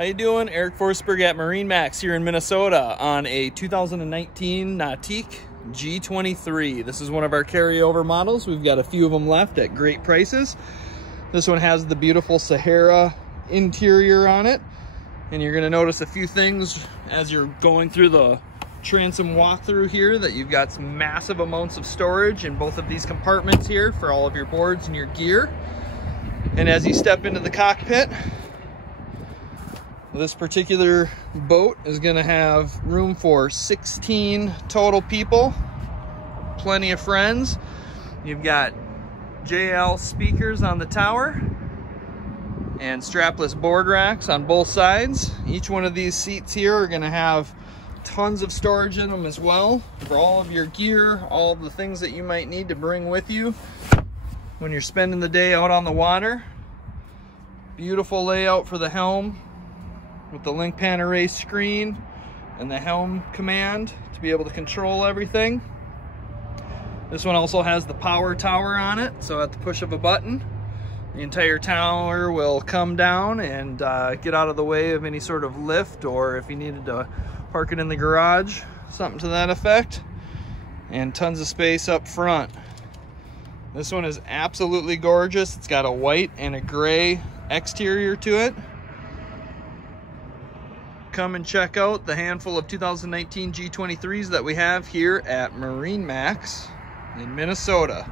How you doing? Eric Forsberg at MarineMax here in Minnesota on a 2019 Nautique G23. This is one of our carryover models. We've got a few of them left at great prices. This one has the beautiful Sahara interior on it, and you're going to notice a few things as you're going through the transom walkthrough here, that you've got some massive amounts of storage in both of these compartments here for all of your boards and your gear. And as you step into the cockpit, this particular boat is going to have room for 16 total people, plenty of friends. You've got JL speakers on the tower and strapless board racks on both sides. Each one of these seats here are going to have tons of storage in them as well for all of your gear, all of the things that you might need to bring with you when you're spending the day out on the water. Beautiful layout for the helm with the link pan array screen and the helm command to be able to control everything. This one also has the power tower on it, so at the push of a button, the entire tower will come down and get out of the way of any sort of lift, or if you needed to park it in the garage, something to that effect. And tons of space up front. This one is absolutely gorgeous. It's got a white and a gray exterior to it. Come and check out the handful of 2019 G23s that we have here at MarineMax in Minnesota.